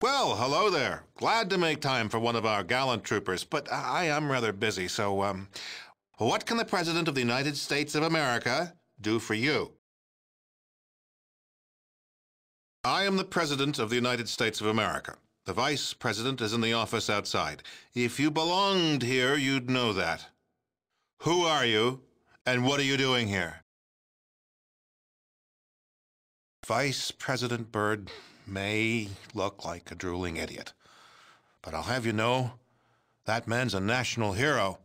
Well, hello there. Glad to make time for one of our gallant troopers, but I am rather busy, so, what can the President of the United States of America do for you? I am the President of the United States of America. The Vice President is in the office outside. If you belonged here, you'd know that. Who are you, and what are you doing here? Vice President Byrd may look like a drooling idiot, but I'll have you know, that man's a national hero.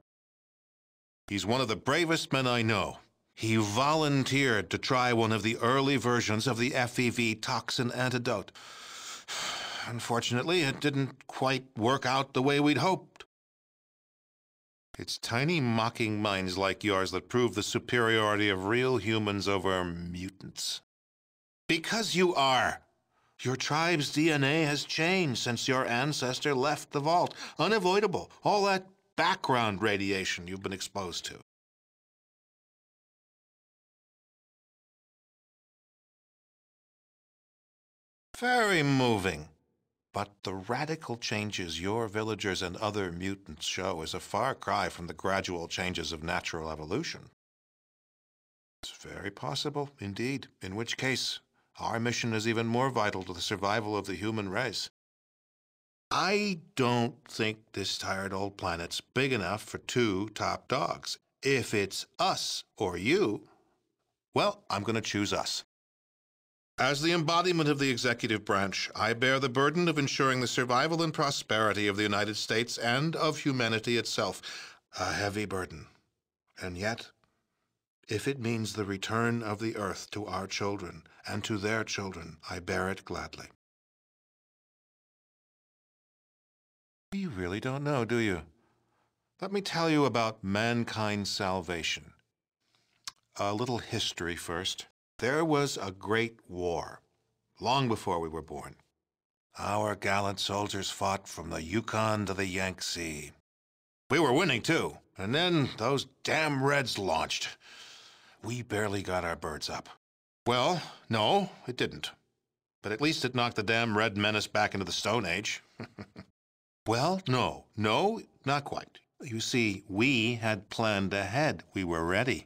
He's one of the bravest men I know. He volunteered to try one of the early versions of the FEV toxin antidote. Unfortunately, it didn't quite work out the way we'd hoped. It's tiny mocking minds like yours that prove the superiority of real humans over mutants. Because you are. Your tribe's DNA has changed since your ancestor left the vault. Unavoidable. All that background radiation you've been exposed to. Very moving. But the radical changes your villagers and other mutants show is a far cry from the gradual changes of natural evolution. It's very possible, indeed, in which case our mission is even more vital to the survival of the human race. I don't think this tired old planet's big enough for two top dogs. If it's us or you, well, I'm going to choose us. As the embodiment of the executive branch, I bear the burden of ensuring the survival and prosperity of the United States and of humanity itself. A heavy burden. And yet, if it means the return of the Earth to our children and to their children, I bear it gladly. You really don't know, do you? Let me tell you about mankind's salvation. A little history first. There was a great war, long before we were born. Our gallant soldiers fought from the Yukon to the Yangtze. We were winning, too, and then those damn Reds launched. We barely got our birds up. Well, no, it didn't. But at least it knocked the damn Red Menace back into the Stone Age. Well, no, not quite. You see, we had planned ahead. We were ready.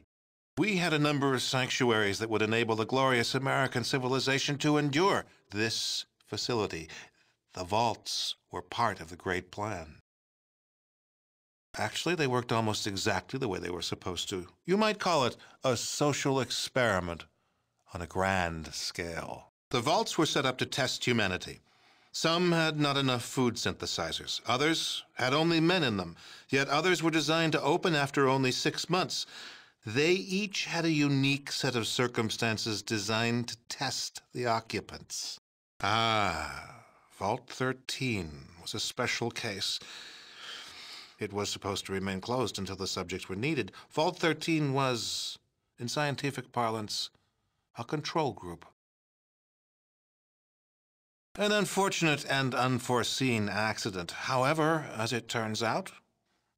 We had a number of sanctuaries that would enable the glorious American civilization to endure. This facility, the vaults, were part of the great plan. Actually, they worked almost exactly the way they were supposed to. You might call it a social experiment on a grand scale. The vaults were set up to test humanity. Some had not enough food synthesizers. Others had only men in them. Yet others were designed to open after only 6 months. They each had a unique set of circumstances designed to test the occupants. Vault 13 was a special case. It was supposed to remain closed until the subjects were needed. Vault 13 was, in scientific parlance, a control group. An unfortunate and unforeseen accident. However, as it turns out,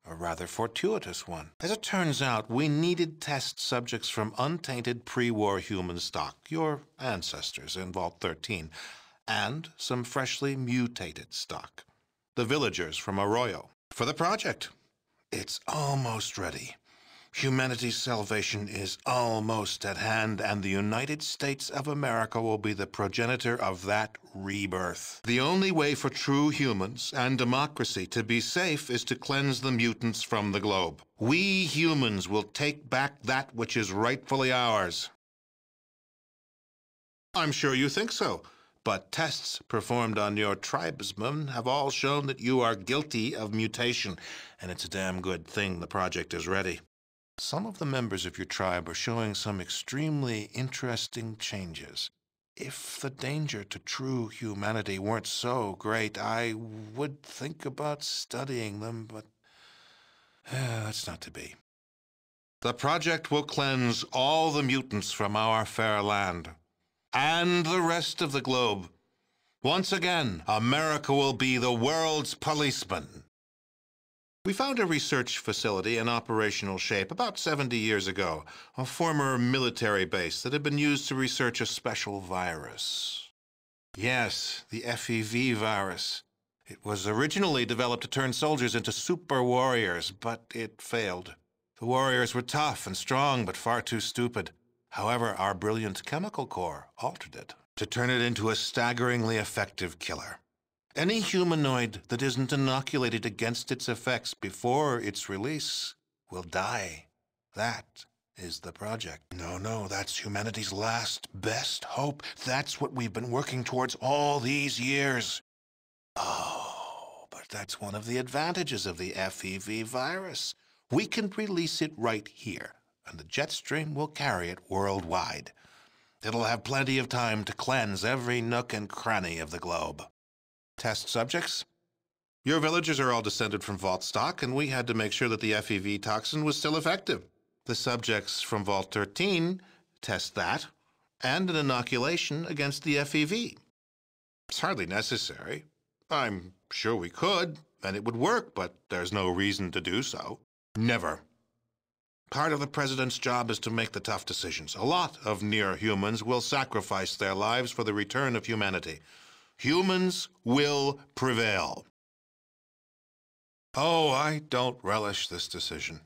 a rather fortuitous one. As it turns out, we needed test subjects from untainted pre-war human stock, your ancestors in Vault 13, and some freshly mutated stock, the villagers from Arroyo. For the project, it's almost ready. Humanity's salvation is almost at hand, and the United States of America will be the progenitor of that rebirth. The only way for true humans and democracy to be safe is to cleanse the mutants from the globe. We humans will take back that which is rightfully ours. I'm sure you think so, but tests performed on your tribesmen have all shown that you are guilty of mutation, and it's a damn good thing the project is ready. Some of the members of your tribe are showing some extremely interesting changes. If the danger to true humanity weren't so great, I would think about studying them, but that's not to be. The project will cleanse all the mutants from our fair land and the rest of the globe. Once again, America will be the world's policeman. We found a research facility in operational shape about 70 years ago, a former military base that had been used to research a special virus. Yes, the FEV virus. It was originally developed to turn soldiers into super warriors, but it failed. The warriors were tough and strong, but far too stupid. However, our brilliant chemical corps altered it to turn it into a staggeringly effective killer. Any humanoid that isn't inoculated against its effects before its release will die. That is the project. No, that's humanity's last best hope. That's what we've been working towards all these years. Oh, but that's one of the advantages of the FEV virus. We can release it right here, and the jet stream will carry it worldwide. It'll have plenty of time to cleanse every nook and cranny of the globe. Test subjects? Your villagers are all descended from Vault stock, and we had to make sure that the FEV toxin was still effective. The subjects from Vault 13 test that, and an inoculation against the FEV. It's hardly necessary. I'm sure we could, and it would work, but there's no reason to do so. Never. Part of the president's job is to make the tough decisions. A lot of near-humans will sacrifice their lives for the return of humanity. Humans will prevail. Oh, I don't relish this decision.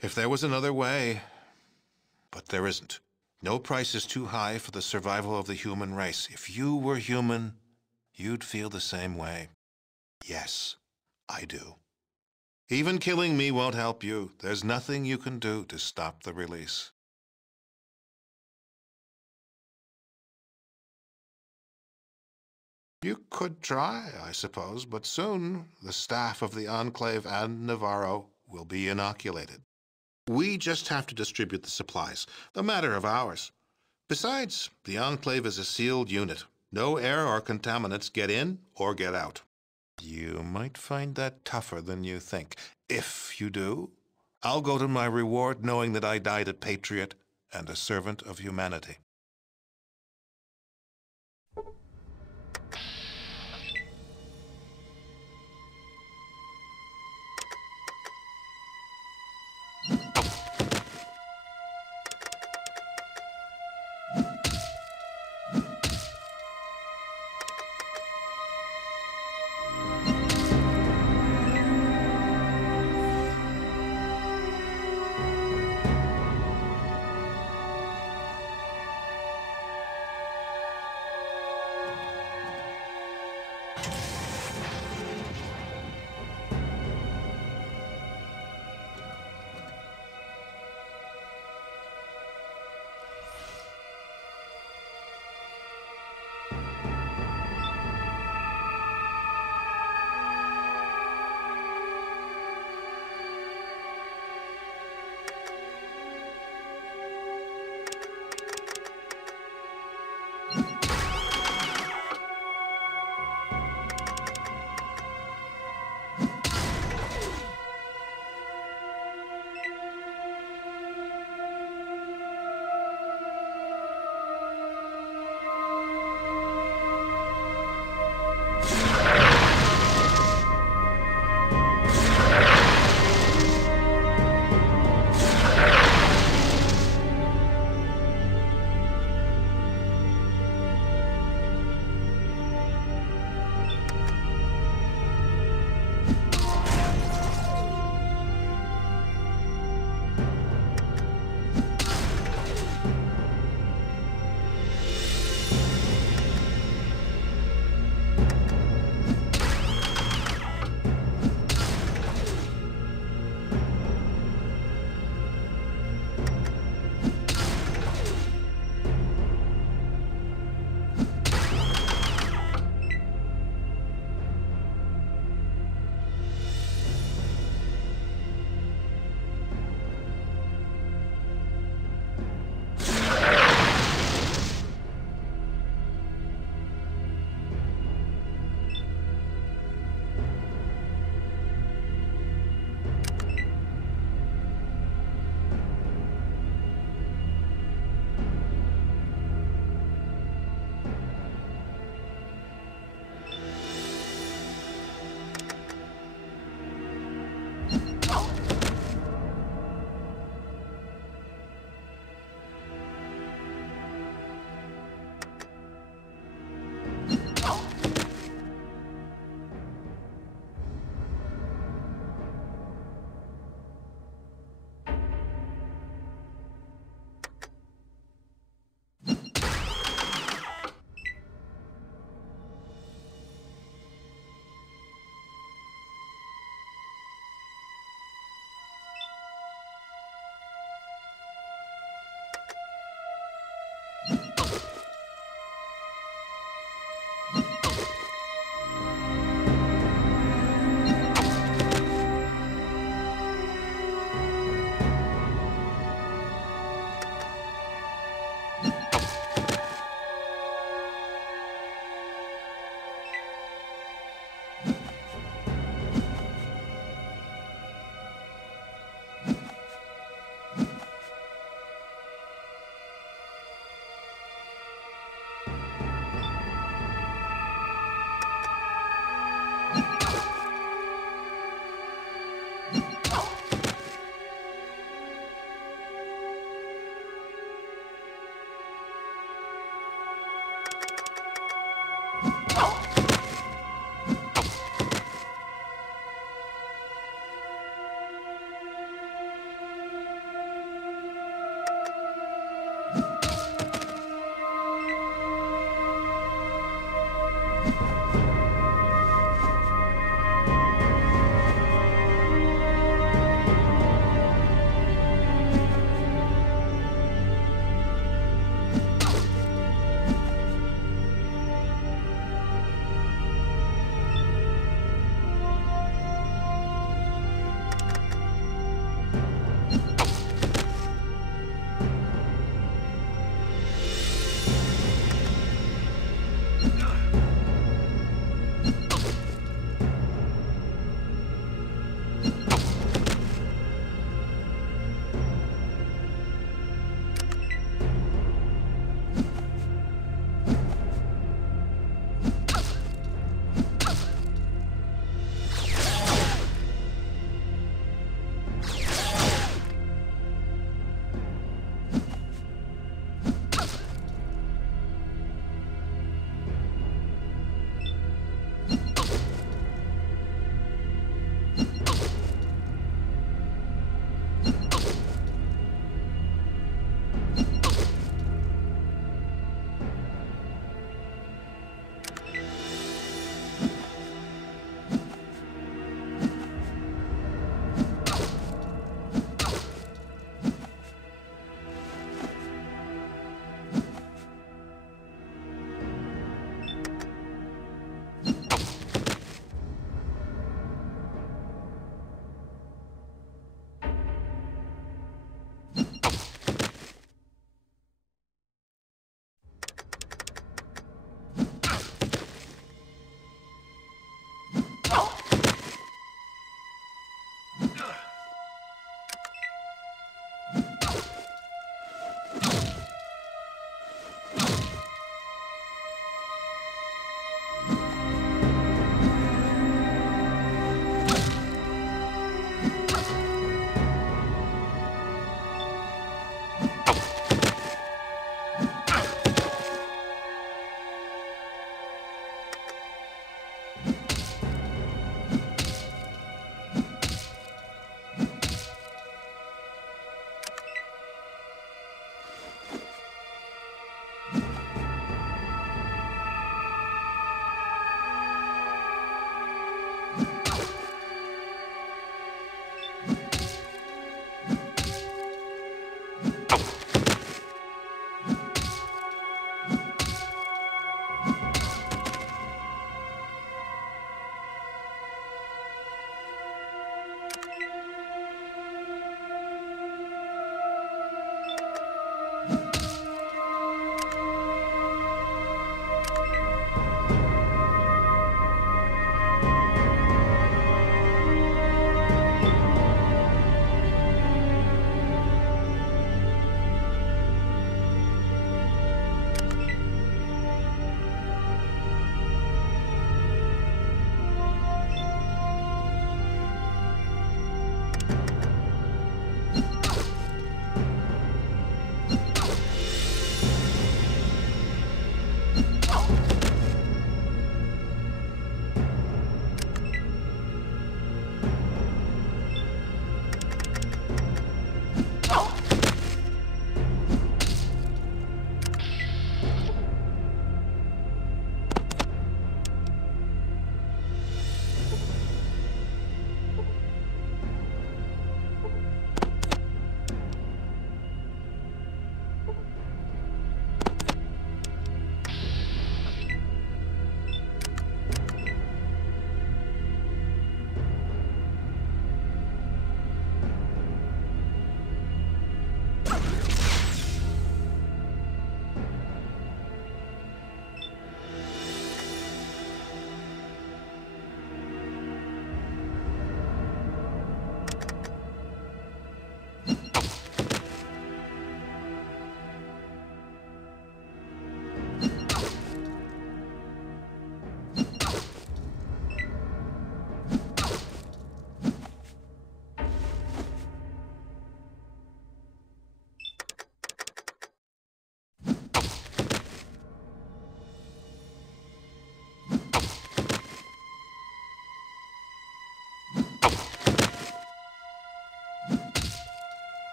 If there was another way, but there isn't. No price is too high for the survival of the human race. If you were human, you'd feel the same way. Yes, I do. Even killing me won't help you. There's nothing you can do to stop the release. You could try, I suppose, but soon the staff of the Enclave and Navarro will be inoculated. We just have to distribute the supplies, a matter of hours. Besides, the Enclave is a sealed unit. No air or contaminants get in or get out. You might find that tougher than you think. If you do, I'll go to my reward knowing that I died a patriot and a servant of humanity.